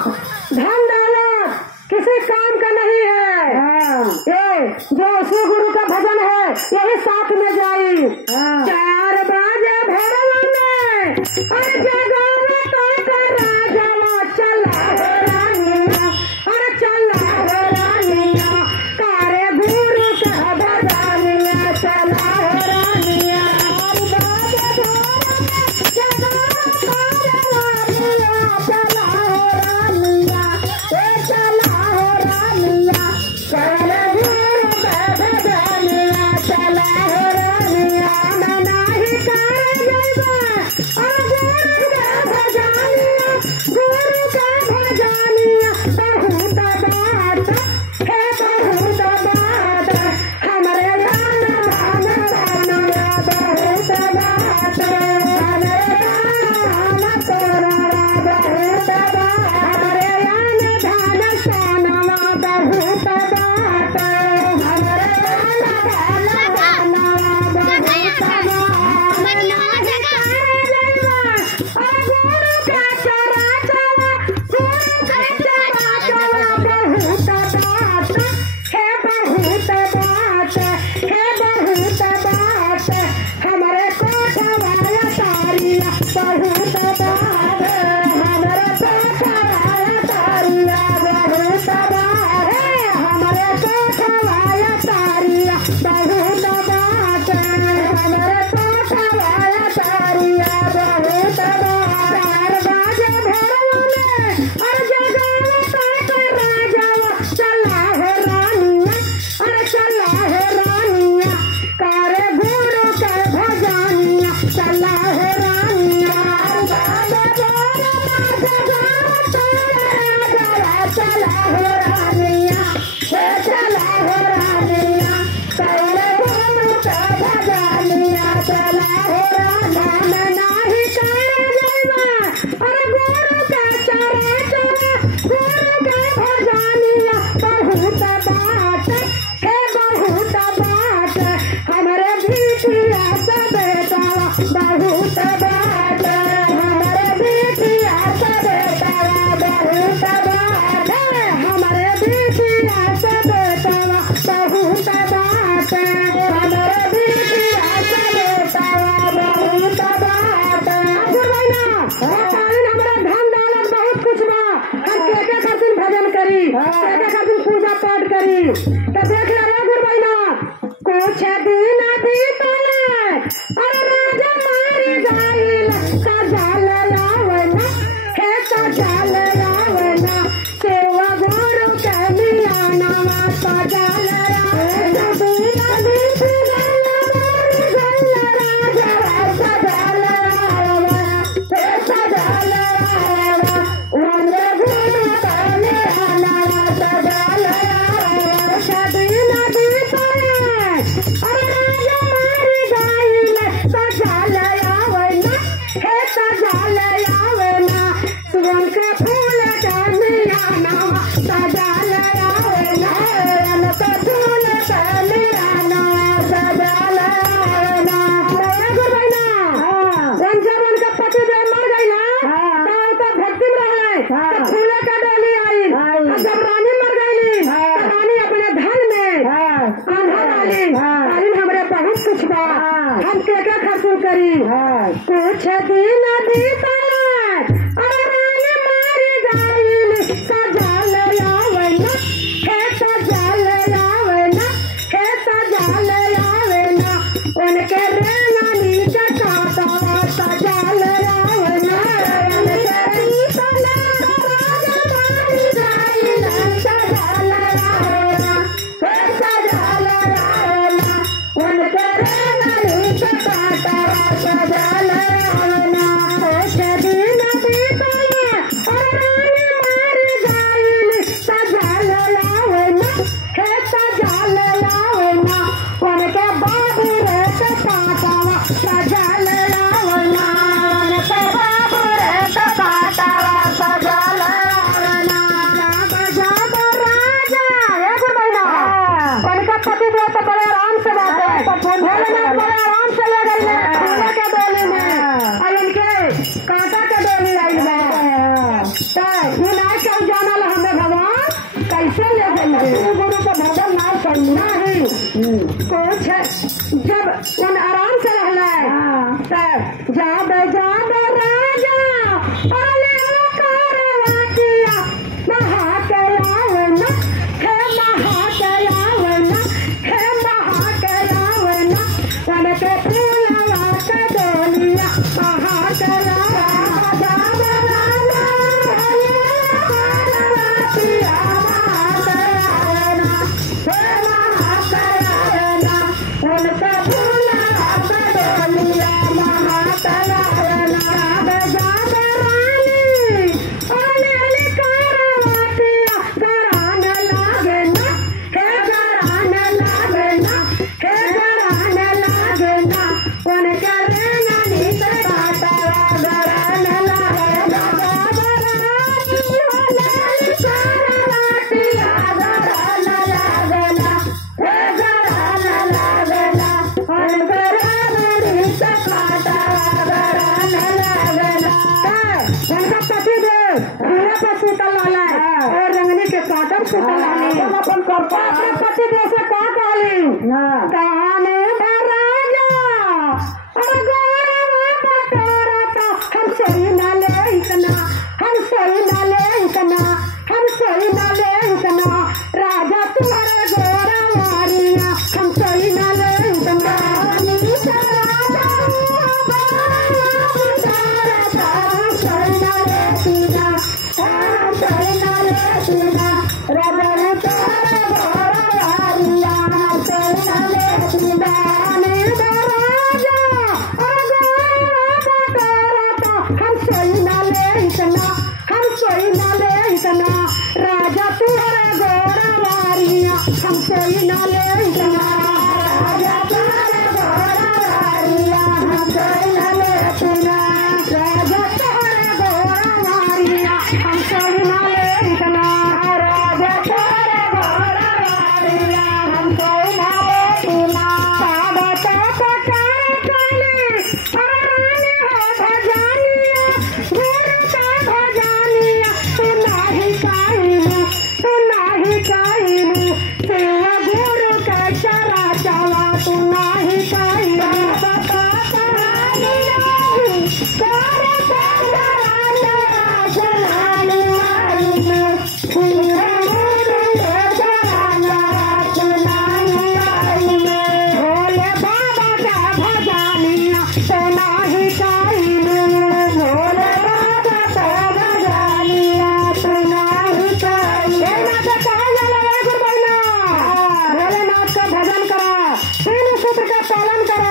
धन दौलत किसी काम का नहीं है। ये जो शिव गुरु का भजन है यही साथ में जाई। 4 बजे भैरव में अरे जगावे तो राजा चला हो रानिया, अरे चला हो रानिया, कारे गुरु का भजनिया चला हो रानिया। पूजा पाठ करी तो देख ले गुरबैना कुछ दिन बीतले अरे राजा मारी गईल सजाल रावना हे सजाल रावना सेवा गुरु के मियाना सजाल रावना बिना बीतले मारी गईल राजा सजाल रावना हे सजाल रावना उन्ने गुरु के मियाना सजाल कुछ दिन बीतले अरे रानी मारी गईल सजाल रावना हे सजाल रावना हे सजाल रावना उनके रेंगनी के कांटा सजाल रावना उनके बीतले राजा मारी गईल सजाल रावना हे सजाल रावना उनके रेंगनी के कांटा सजाल रावना। कुछ जब उन आराम से रहला तब जाब जाब राजा अरे कारवा किया महाकलावना हे महाकलावना हे महाकलावना उनके फूलवा के डोलिया महाकलावना जाब राजा अरे कारवा किया महाकलावना हे महाकलावना उनके फूलवा के डोलिया महाकलावना जाब रानी अरे कारवा किया गरान लागना हे गरान लागना हे गरान लागना उनके रेंगनी से काटा गरान लागना जाब रानी अरे कारवा किया गरान लागना हे गरान लागना उनके रेंगनी से काटा गरान लागना उनका पति देव पूरा पर सुतल वाला है और रंगनी के काटम सुतल वाली अपन करता अपने पति देव से का कहली काने राजा और गौरवा पटोरता हम सही न ले इतना हम सही न ले इतना हम सही न ले इतना राजा तुम्हारे गौरवारिया हम सही न ले इतना राजा राजा तुम्हारा गौरवारिया हम सोई न ले इतना राजा तुम्हारा गौरवारिया हम सोई न ले इतना राजा तुम्हारा गौरवारिया हम सोई न ले इतना राजा तुम्हारा गौरवारिया हम सोई न ले इतना बाबा का पटार काली अरानी है भजानिया गुरु का भजानिया तू नाही काइलू तू नाही काइलू तेरा गुरु का चरा चला तू नाही काइलू बाबा करानी नहीं तेरे चराने चलाने वाली में तेरा गुरु का चराना चलाने वाली में भोले बाबा का भजानिया तू नाही काइलू भोले बाबा का भजानिया तू नाही काइलू भोलेनाथ का भजन करा तीन सूत्र का पालन करा